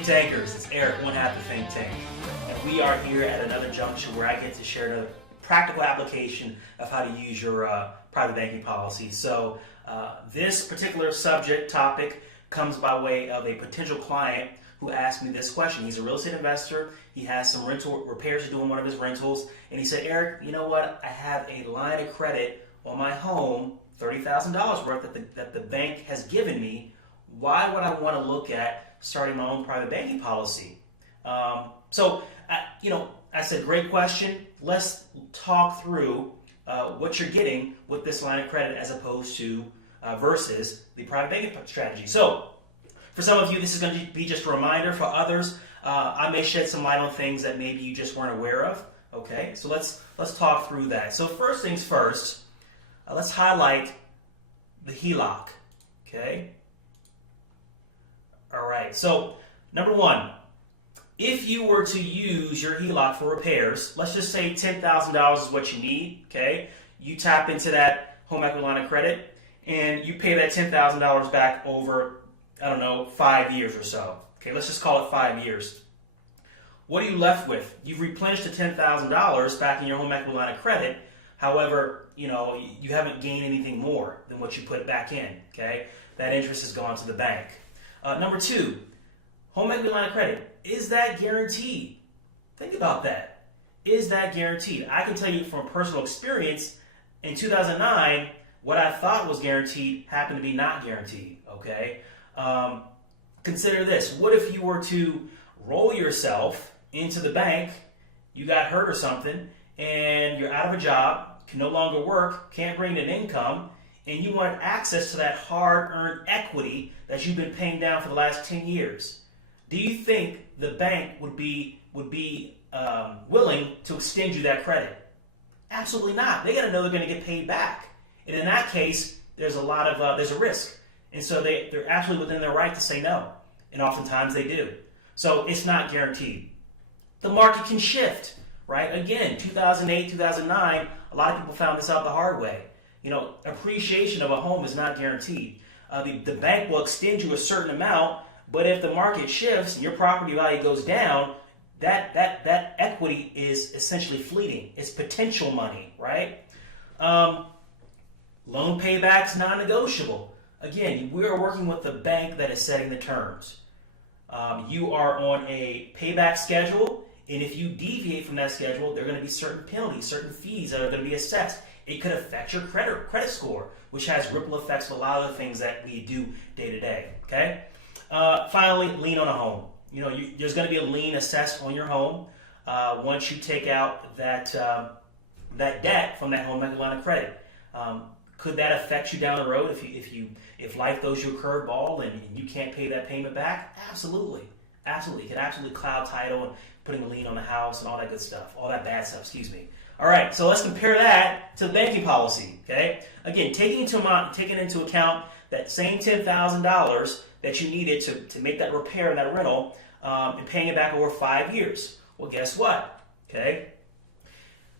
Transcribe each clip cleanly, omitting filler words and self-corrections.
Think Tankers, it's Eric, one half the Think Tank. And we are here at another juncture where I get to share another practical application of how to use your private banking policy. So this particular topic comes by way of a potential client who asked me this question. He's a real estate investor. He has some rental repairs to do on one of his rentals. And he said, Eric, you know what? I have a line of credit on my home, $30,000 worth that the bank has given me. Why would I want to look at starting my own private banking policy? I said, great question. Let's talk through what you're getting with this line of credit as opposed to versus the private banking strategy. So for some of you, this is going to be just a reminder. For others, I may shed some light on things that maybe you just weren't aware of. Okay, so let's talk through that. So first things first, let's highlight the HELOC. Okay. All right. So number one, if you were to use your HELOC for repairs, let's just say $10,000 is what you need. Okay. You tap into that home equity line of credit and you pay that $10,000 back over, 5 years or so. Okay. Let's just call it 5 years. What are you left with? You've replenished the $10,000 back in your home equity line of credit. However, you haven't gained anything more than what you put back in. Okay. That interest has gone to the bank. Number two, home equity line of credit. Is that guaranteed? Think about that. Is that guaranteed? I can tell you from personal experience, in 2009, what I thought was guaranteed happened to be not guaranteed. Okay. Consider this. What if you were to roll yourself into the bank, you got hurt or something, and you're out of a job, can no longer work, can't bring in income, and you want access to that hard-earned equity that you've been paying down for the last 10 years. Do you think the bank would be willing to extend you that credit? Absolutely not. They got to know they're going to get paid back. And in that case, there's a risk. And so they're absolutely within their right to say no. And oftentimes they do. So it's not guaranteed. The market can shift, right? Again, 2008, 2009, a lot of people found this out the hard way. Appreciation of a home is not guaranteed. The bank will extend you a certain amount, but if the market shifts and your property value goes down, that equity is essentially fleeting. It's potential money, right? Loan payback's non-negotiable. Again, we are working with the bank that is setting the terms. You are on a payback schedule, and if you deviate from that schedule, there are going to be certain penalties, certain fees that are going to be assessed. It could affect your credit score, which has ripple effects with a lot of the things that we do day to day. Okay. Finally, lien on a home. There's going to be a lien assessed on your home once you take out that debt from that home equity line of credit. Could that affect you down the road if life throws you a curveball and you can't pay that payment back? Absolutely. It can absolutely cloud title and putting a lien on the house and all that good stuff, all that bad stuff. Excuse me. All right, so let's compare that to the banking policy. Okay. Again, taking into account that same $10,000 that you needed to make that repair and that rental, and paying it back over 5 years. Well, guess what? Okay.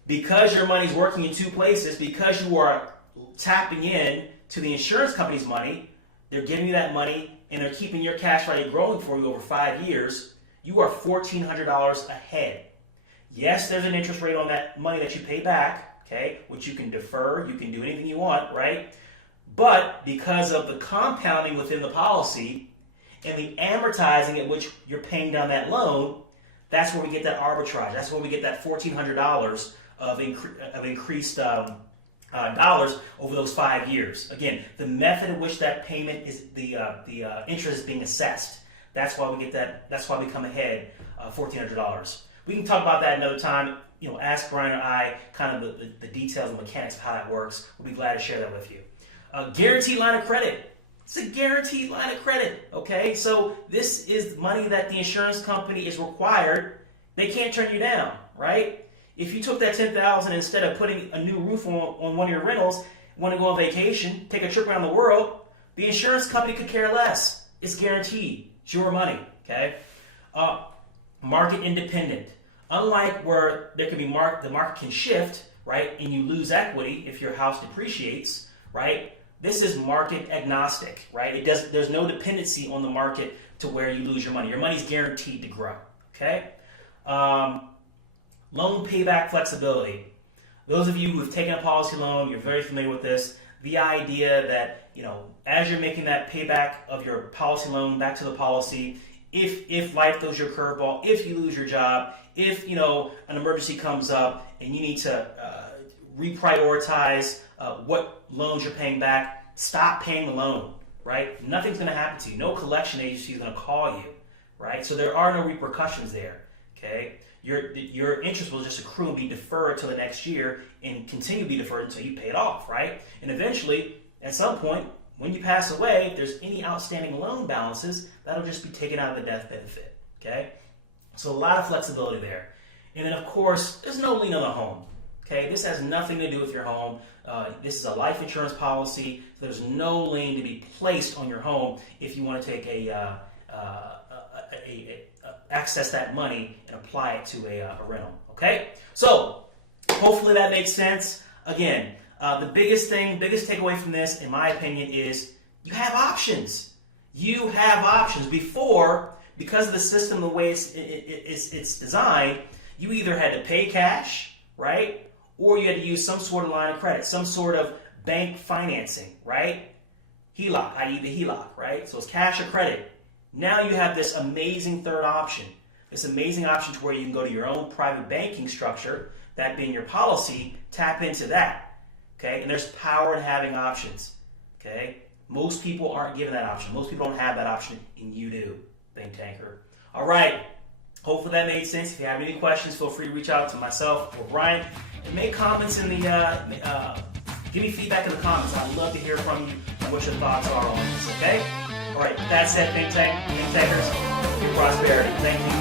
Because your money's working in two places, because you are tapping in to the insurance company's money, they're giving you that money and they're keeping your cash value growing for you over 5 years, you are $1,400 ahead. Yes, there's an interest rate on that money that you pay back, okay, which you can defer, you can do anything you want, right? But because of the compounding within the policy and the amortizing at which you're paying down that loan, that's where we get that arbitrage. That's where we get that $1,400 of increased dollars over those 5 years. Again, the method in which that payment is the interest is being assessed. That's why we get that. That's why we come ahead $1,400. We can talk about that another time. Ask Brian or I kind of the details and mechanics of how that works. We'll be glad to share that with you. Guaranteed line of credit. It's a guaranteed line of credit. Okay, so this is money that the insurance company is required. They can't turn you down, right? If you took that $10,000 instead of putting a new roof on one of your rentals, want to go on vacation, take a trip around the world, the insurance company could care less. It's guaranteed. It's your money. Okay. Market independent. Unlike where there can be the market can shift, right, and you lose equity if your house depreciates, right? This is market agnostic, right? There's no dependency on the market to where you lose your money. Your money's guaranteed to grow, okay? Loan payback flexibility. Those of you who have taken a policy loan, you're very familiar with this. The idea that, as you're making that payback of your policy loan back to the policy, if life throws your curveball, if you lose your job, if, an emergency comes up and you need to reprioritize what loans you're paying back, stop paying the loan, right? Nothing's going to happen to you. No collection agency is going to call you, right? So there are no repercussions there, okay? Your interest will just accrue and be deferred till the next year and continue to be deferred until you pay it off, right? And eventually, at some point, when you pass away, if there's any outstanding loan balances, that'll just be taken out of the death benefit, okay? So a lot of flexibility there. And then, of course, there's no lien on the home, okay? This has nothing to do with your home. This is a life insurance policy. So there's no lien to be placed on your home if you want to take access that money and apply it to a rental, okay? So hopefully that makes sense. Again, the biggest takeaway from this, in my opinion, is you have options. You have options. Before, because of the system, the way it's designed, you either had to pay cash, right? Or you had to use some sort of line of credit, some sort of bank financing, right? HELOC, i.e. the HELOC, right? So it's cash or credit. Now you have this amazing third option, this amazing option to where you can go to your own private banking structure, that being your policy, tap into that, okay? And there's power in having options, okay? Most people aren't given that option. Most people don't have that option, and you do, Think Tanker. All right, hopefully that made sense. If you have any questions, feel free to reach out to myself or Brian, and make comments in the, give me feedback in the comments. I'd love to hear from you and what your thoughts are on this, okay? All right, with that said, Think Tankers, your prosperity. Thank you.